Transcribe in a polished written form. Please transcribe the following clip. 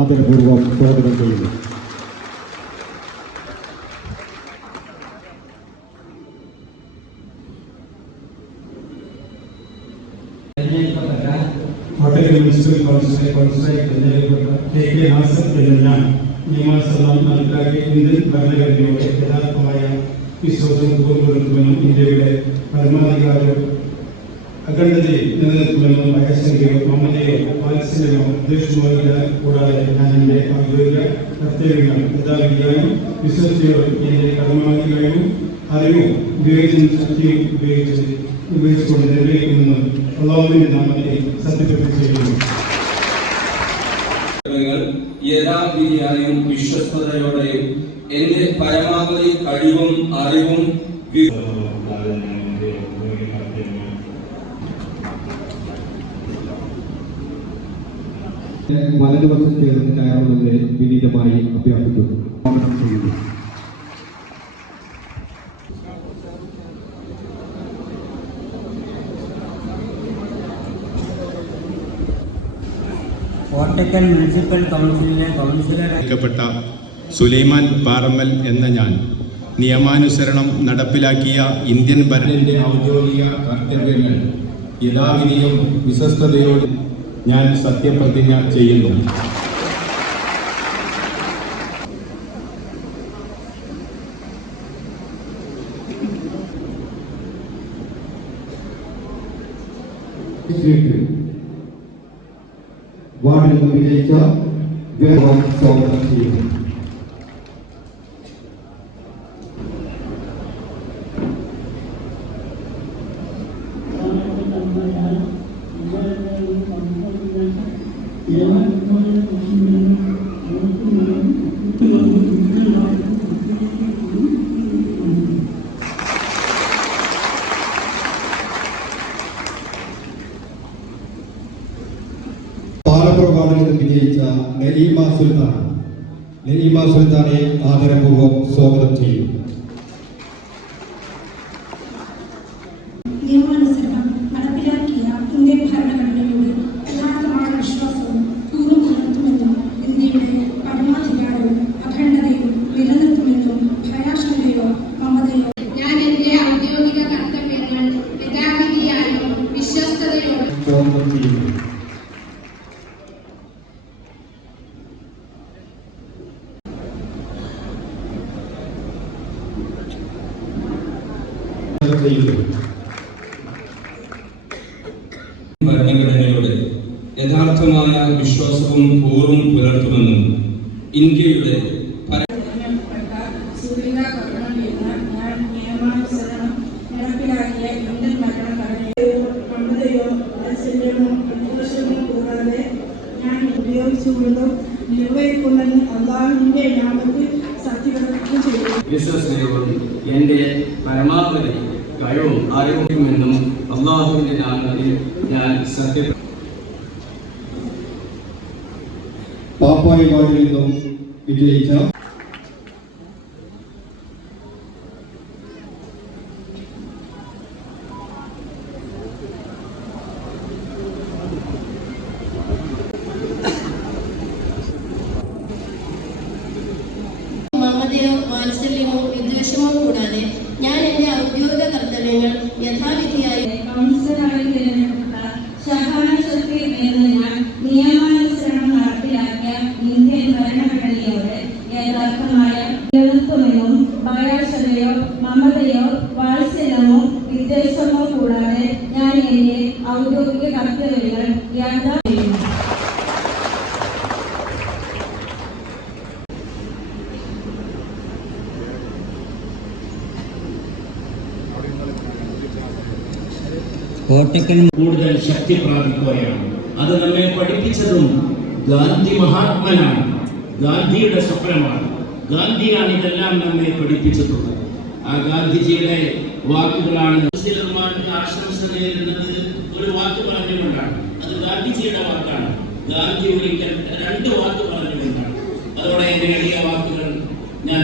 ആദരപൂർവ്വം സ്വാഗതം ചെയ്യുന്നു. കോട്ടയം മുനിസിപ്പൽ കൗൺസിലെ കൗൺസിലറായി തിരഞ്ഞെടുക്കപ്പെട്ട KK നാസർ എന്ന ഞാൻ നിയമസഭ നടപ്പിലാക്കിയ ഇന്ത്യൻ ഭരണഘടനയുടെ യഥാർത്ഥമായ വിശ്വാസവും പൂർവ്വമെന്നും ഇന്ത്യയുടെ പരമാധികാരവും അഖണ്ഡതയിൽ നിലനിൽക്കുമെന്നും ഭയശങ്കയോ മമതയോ വാത്സല്യമോ ഉദ്ദേശമോ കൂടാതെ ഞാൻ എൻ്റെ ഔദ്യോഗിക കർത്തവ്യങ്ങൾ യഥാവിധിയായും വിശ്വസ്തയോടും എൻ്റെ കർമാധികാരവും അറിവും വിവേചന ശക്തിയും ഉപയോഗിച്ചുകൊണ്ട് നിർവഹിക്കുമെന്നും അല്ലാഹുവിന്റെ നാമത്തിൽ സത്യപ്രതിജ്ഞ ചെയ്യുന്നു. യഥാവിധിയായും വിശ്വസ്തയോടെയും എന്റെ പരമാവധി കഴിവും അറിവും വലതുവശം ചേർന്ന് കയറുന്നതിനെ വിനീതമായി അഭ്യർത്ഥിക്കുന്നു. കോട്ടക്കൽ മുനിസിപ്പൽ കൗൺസിലിലെ കൗൺസിലറാക്കപ്പെട്ട സുലൈമാൻ പാറമ്മൽ എന്ന ഞാൻ നിയമാനുസരണം നടപ്പിലാക്കിയ ഇന്ത്യൻ ഭരണത്തിന്റെ ഔദ്യോഗിക കർത്തവ്യങ്ങൾ യഥാവിധിയും വിശ്വസ്തയോടും ഞാൻ സത്യപ്രതിജ്ഞ ചെയ്യുന്നു. വാർഡിൽ നിന്ന് വിജയിച്ച സ്വാഗതം ചെയ്യുന്നു. പാലപ്പുറം വാർഡിൽ നിന്ന് വിജയിച്ച നഈമ സുൽത്താനെ ആദരപൂർവ്വം സ്വാഗതം ചെയ്യുന്നു. നിയമാനുസരണം നടപ്പിലാക്കിയ ഇന്ത്യൻ ഭരണഘടനയോട് യഥാർത്ഥമായ വിശ്വാസവും പൂർവ്വം പുലർത്തുമെന്നും ഇന്ത്യയുടെ പരമാധികാരവും അഖണ്ഡതയും നിലനിർത്തുമെന്നും ഭയാശങ്കയോ മമതയോ ഞാൻ എന്റെ ഔദ്യോഗിക കർത്തവ്യങ്ങൾ യഥാവിധിയായും വിശ്വസ്തയോടും സ്വാഗതം ചെയ്യുന്നു. ഭരണഘടനയോട് യഥാർത്ഥമായ വിശ്വാസവും പൂർവ്വം പുലർത്തുമെന്നും ഇന്ത്യയുടെ നടപ്പിലാക്കിയ ഇന്ത്യൻ ഭരണഘടനയോ മമതയോ വാത്സല്യമോ ഉദ്ദേശമോ കൂടാതെ ഞാൻ ഉപയോഗിച്ചുകൊണ്ടും നിർവഹിക്കുമെന്ന് അല്ലാഹുവിന്റെ നാമത്തിൽ സത്യപ്രതിജ്ഞ ചെയ്യുന്നു. വിശ്വസ്തയോടും എന്റെ പരമാവധി കഴിവും അറിവുമെന്നും അല്ലാഹുവിന്റെ നാമത്തിൽ ഞാൻ പാപ്പായി വാർഡിൽ നിന്നും വിജയിച്ച മമതയോ വാത്സല്യമോ വിദ്വേഷമോ കൂടാതെ ഞാൻ എന്റെ ഔദ്യോഗിക കർത്തവ്യങ്ങൾ യഥാവിധിയായി കൗൺസിലറായി തിരഞ്ഞെടുക്കപ്പെട്ട ഷഹാന ഷഫീർ എന്ന ഞാൻ നിയമാനുസരണം നടപ്പിലാക്കിയ ഇന്ത്യൻ ഭരണഘടനയോട് യഥാർത്ഥമായ നിലനിൽക്കുമെന്നും ഭയാശങ്കയോ മമതയോ വാത്സല്യമോ വിദ്വേഷമോ കൂടാതെ ഞാൻ എന്റെ ഔദ്യോഗിക കർത്തവ്യങ്ങൾ യഥാർത്ഥ കോട്ടക്കൽ കൂടുതൽ ശക്തി പ്രാപിക്കുകയാണ്. അത് നമ്മെ പഠിപ്പിച്ചതും ഗാന്ധി മഹാത്മനാണ്, ഗാന്ധിയുടെ സ്വപ്നമാണ്. ഗാന്ധിയാണ് ഇതെല്ലാം നമ്മെ പഠിപ്പിച്ചിട്ടുള്ളത്. ആ ഗാന്ധിജിയുടെ വാക്കുകളാണ്. ആശംസ നേരിടുന്നത് ഒരു വാക്ക് പറഞ്ഞുകൊണ്ടാണ്. അത് ഗാന്ധിജിയുടെ വാക്കാണ്. ഗാന്ധി ഒരിക്കൽ 2 വാക്ക് പറഞ്ഞുകൊണ്ടാണ്. അതോടെ എന്റെ എളിയ വാക്കുകൾ ഞാൻ